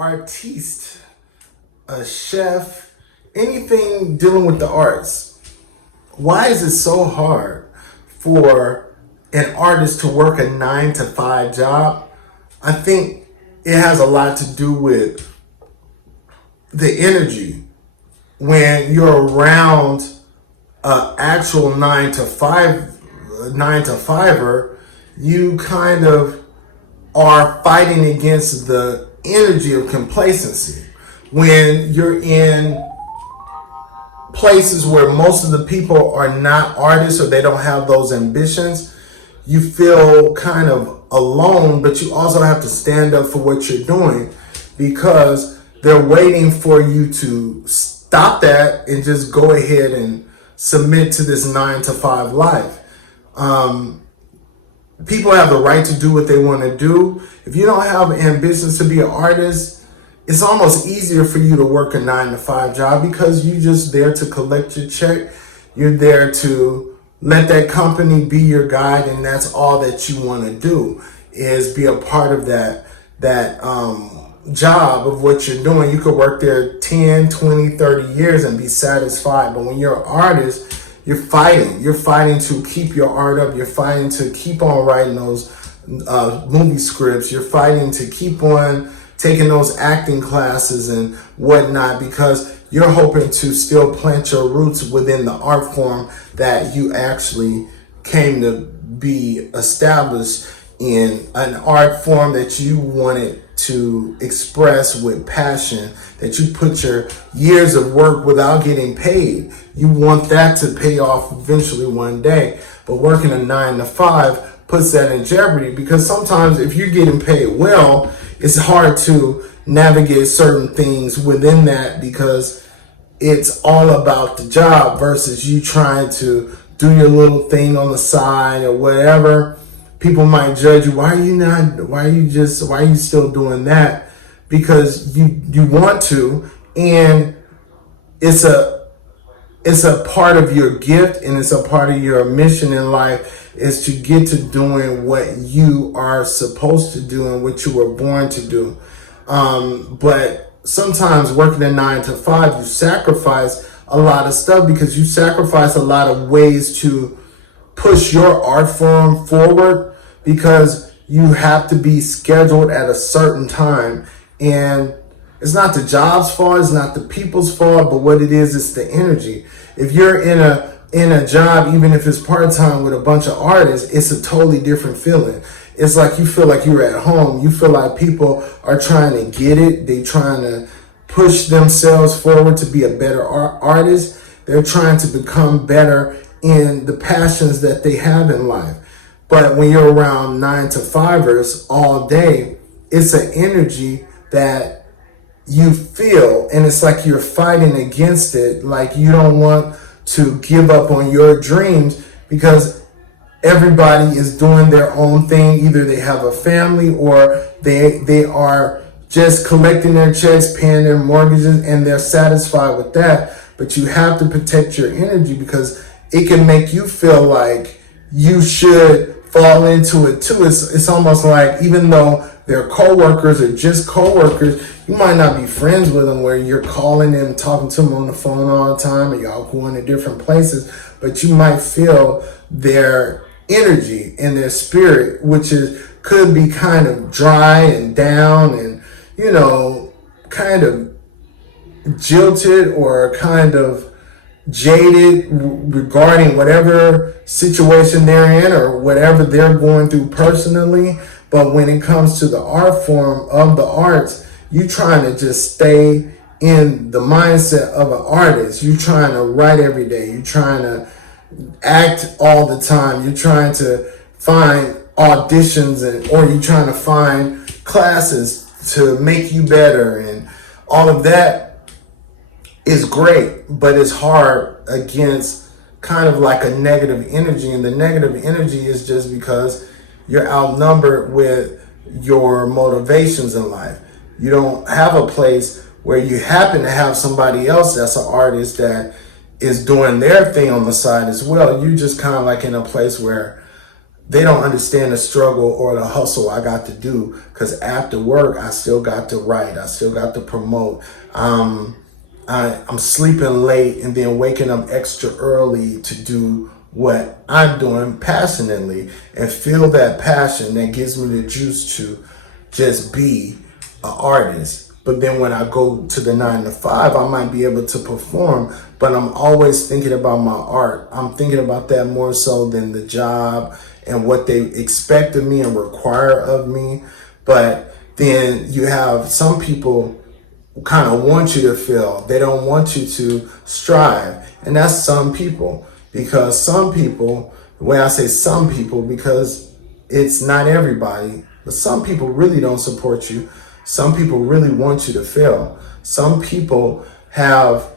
artiste, a chef, anything dealing with the arts, why is it so hard for an artist to work a 9 to 5 job? I think it has a lot to do with the energy. When you're around an actual 9 to 5er, you kind of are fighting against the energy of complacency. When you're in places where most of the people are not artists or they don't have those ambitions, you feel kind of alone, but you also have to stand up for what you're doing because they're waiting for you to stop that and just go ahead and submit to this 9 to 5 life. People have the right to do what they want to do. If you don't have ambitions to be an artist, it's almost easier for you to work a 9 to 5 job because you're just there to collect your check. You're there to let that company be your guide, and that's all that you want to do is be a part of that job of what you're doing. You could work there 10, 20, 30 years and be satisfied. But when you're an artist, you're fighting. You're fighting to keep your art up. You're fighting to keep on writing those movie scripts. You're fighting to keep on taking those acting classes and whatnot because you're hoping to still plant your roots within the art form that you actually came to be established in, an art form that you wanted to express with passion, that you put your years of work without getting paid. You want that to pay off eventually one day. But working a 9 to 5 puts that in jeopardy because sometimes if you're getting paid well, it's hard to navigate certain things within that because it's all about the job versus you trying to do your little thing on the side or whatever. People might judge you. Why are you still doing that? Because you want to, and it's a part of your gift and it's a part of your mission in life is to get to doing what you are supposed to do and what you were born to do. But sometimes working a 9 to 5, you sacrifice a lot of stuff because you sacrifice a lot of ways to push your art form forward because you have to be scheduled at a certain time. And it's not the job's fault, it's not the people's fault, but what it is, it's the energy. If you're in a job, even if it's part-time with a bunch of artists, it's a totally different feeling. It's like you feel like you're at home. You feel like people are trying to get it. They're trying to push themselves forward to be a better artist. They're trying to become better in the passions that they have in life. But when you're around 9 to 5ers all day, it's an energy that you feel, and it's like you're fighting against it. Like you don't want to give up on your dreams because everybody is doing their own thing. Either they have a family or they are just collecting their checks, paying their mortgages, and they're satisfied with that. But you have to protect your energy because it can make you feel like you should fall into it too. It's almost like even though they're coworkers or just coworkers, you might not be friends with them where you're calling them, talking to them on the phone all the time, and y'all going to different places, but you might feel their energy and their spirit, which could be kind of dry and down and, kind of jilted or kind of jaded regarding whatever situation they're in or whatever they're going through personally. But when it comes to the art form of the arts, you trying to just stay in the mindset of an artist. You trying to write every day. You trying to act all the time. You're trying to find auditions or you're trying to find classes to make you better, and all of that is great, but it's hard against kind of like a negative energy. And the negative energy is just because you're outnumbered with your motivations in life. You don't have a place where you happen to have somebody else that's an artist that is doing their thing on the side as well. You're just kind of like in a place where they don't understand the struggle or the hustle I got to do, because after work I still got to write, I still got to promote. I'm sleeping late and then waking up extra early to do what I'm doing passionately, and feel that passion that gives me the juice to just be an artist. But then when I go to the 9 to 5, I might be able to perform, but I'm always thinking about my art. I'm thinking about that more so than the job and what they expect of me and require of me. But then you have some people kind of want you to fail. They don't want you to strive. And that's some people. Because some people, the way I say some people, because it's not everybody, but some people really don't support you. Some people really want you to fail. Some people have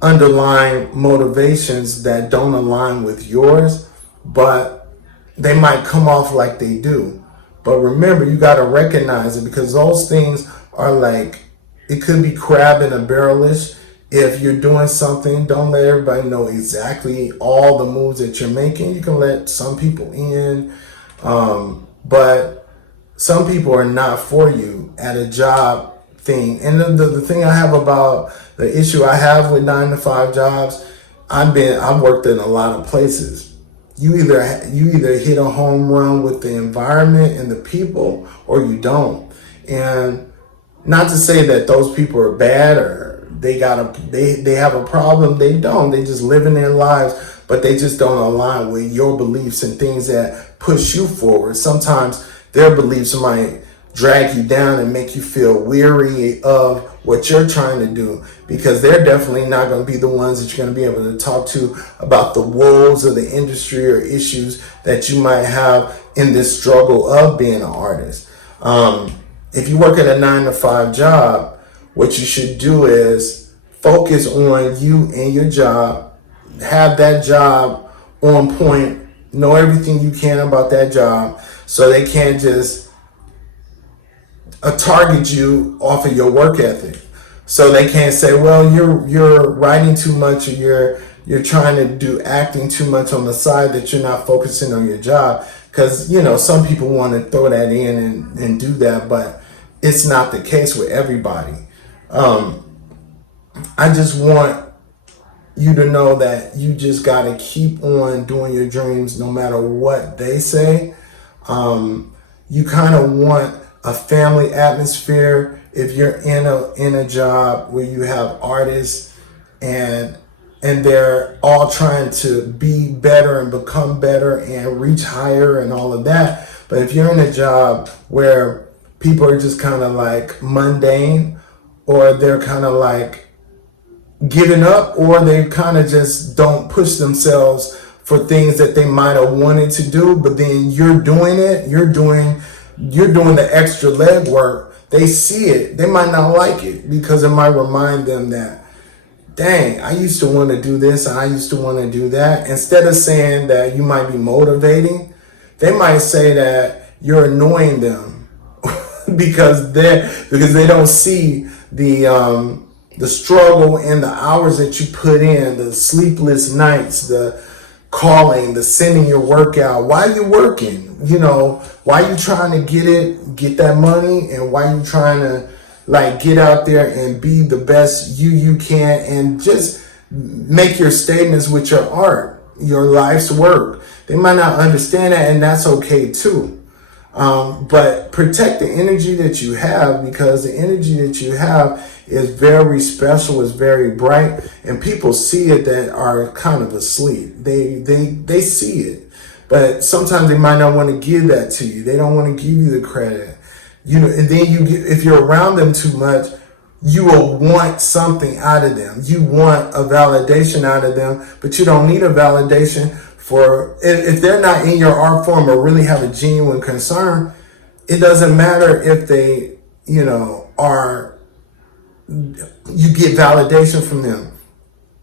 underlying motivations that don't align with yours, but they might come off like they do. But remember, you got to recognize it, because those things are like, it could be crab in a barrelish. If you're doing something, don't let everybody know exactly all the moves that you're making. You can let some people in, but some people are not for you at a job thing. And the thing I have about the issue I have with 9 to 5 jobs, I've worked in a lot of places. You either hit a home run with the environment and the people, or you don't. And not to say that those people are bad or they have a problem. They don't. They just living their lives, but they just don't align with your beliefs and things that push you forward. Sometimes their beliefs might drag you down and make you feel weary of what you're trying to do, because they're definitely not going to be the ones that you're going to be able to talk to about the woes of the industry or issues that you might have in this struggle of being an artist. If you work at a 9 to 5 job, what you should do is focus on you and your job, have that job on point, know everything you can about that job, so they can't just target you off of your work ethic. So they can't say, well, you're writing too much, or you're trying to do acting too much on the side, that you're not focusing on your job. Because, some people want to throw that in and do that, but it's not the case with everybody. I just want you to know that you just got to keep on doing your dreams no matter what they say. You kind of want a family atmosphere if you're in a job where you have artists and they're all trying to be better and become better and reach higher and all of that. But if you're in a job where people are just kind of like mundane, or they're kind of like giving up, or they kind of just don't push themselves for things that they might have wanted to do, but then you're doing it, you're doing the extra legwork. They see it, they might not like it, because it might remind them that, dang, I used to want to do this and I used to want to do that. Instead of saying that you might be motivating, they might say that you're annoying them because they don't see the struggle and the hours that you put in, the sleepless nights, the calling, the sending your work out. Why are you working? Why are you trying to get that money, and why are you trying to get out there and be the best you can, and just make your statements with your art, your life's work. They might not understand that, and that's okay too. But protect the energy that you have, because the energy that you have is very special, is very bright, and people see it that are kind of asleep. They see it, but sometimes they might not want to give that to you. They don't want to give you the credit, and then if you're around them too much, you will want something out of them. You want a validation out of them, but you don't need a validation. For if they're not in your art form or really have a genuine concern, it doesn't matter if they, you get validation from them.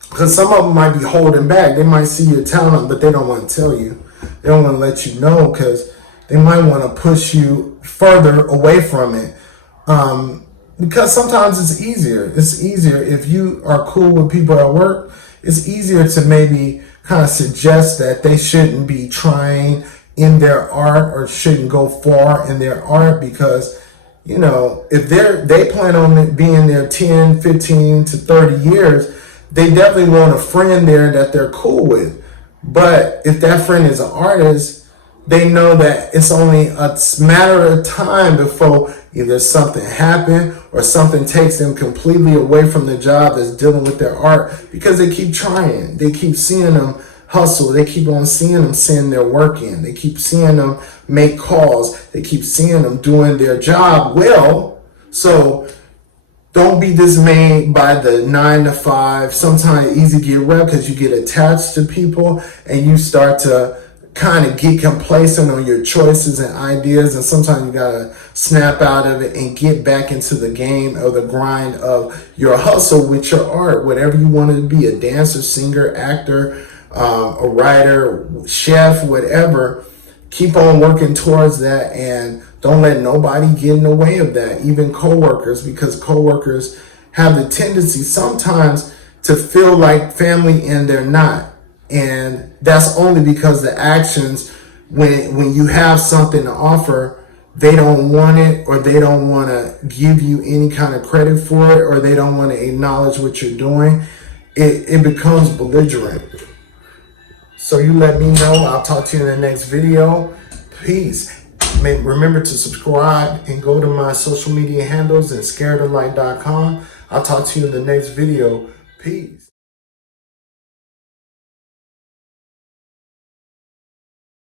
Because some of them might be holding back. They might see your talent, but they don't want to tell you. They don't want to let you know, because they might want to push you further away from it. Because sometimes it's easier. It's easier if you are cool with people at work. It's easier to maybe kind of suggest that they shouldn't be trying in their art or shouldn't go far in their art, because you know, if they plan on being there 10, 15 to 30 years, they definitely want a friend there that they're cool with. But if that friend is an artist, they know that it's only a matter of time before either something happens or something takes them completely away from the job that's dealing with their art, because they keep trying. They keep seeing them hustle. They keep on seeing them send their work in. They keep seeing them make calls. They keep seeing them doing their job well. So don't be dismayed by the 9 to 5. Sometimes easy get rep because you get attached to people and you start to kind of get complacent on your choices and ideas, and sometimes you gotta snap out of it and get back into the game or the grind of your hustle with your art, whatever you want to be, a dancer, singer, actor, a writer, chef, whatever. Keep on working towards that, and don't let nobody get in the way of that, even coworkers, because coworkers have the tendency sometimes to feel like family and they're not. And that's only because the actions, when you have something to offer, they don't want it, or they don't want to give you any kind of credit for it, or they don't want to acknowledge what you're doing. It becomes belligerent. So you let me know. I'll talk to you in the next video. Peace. Remember to subscribe and go to my social media handles and scaredoflight.com. I'll talk to you in the next video. Peace.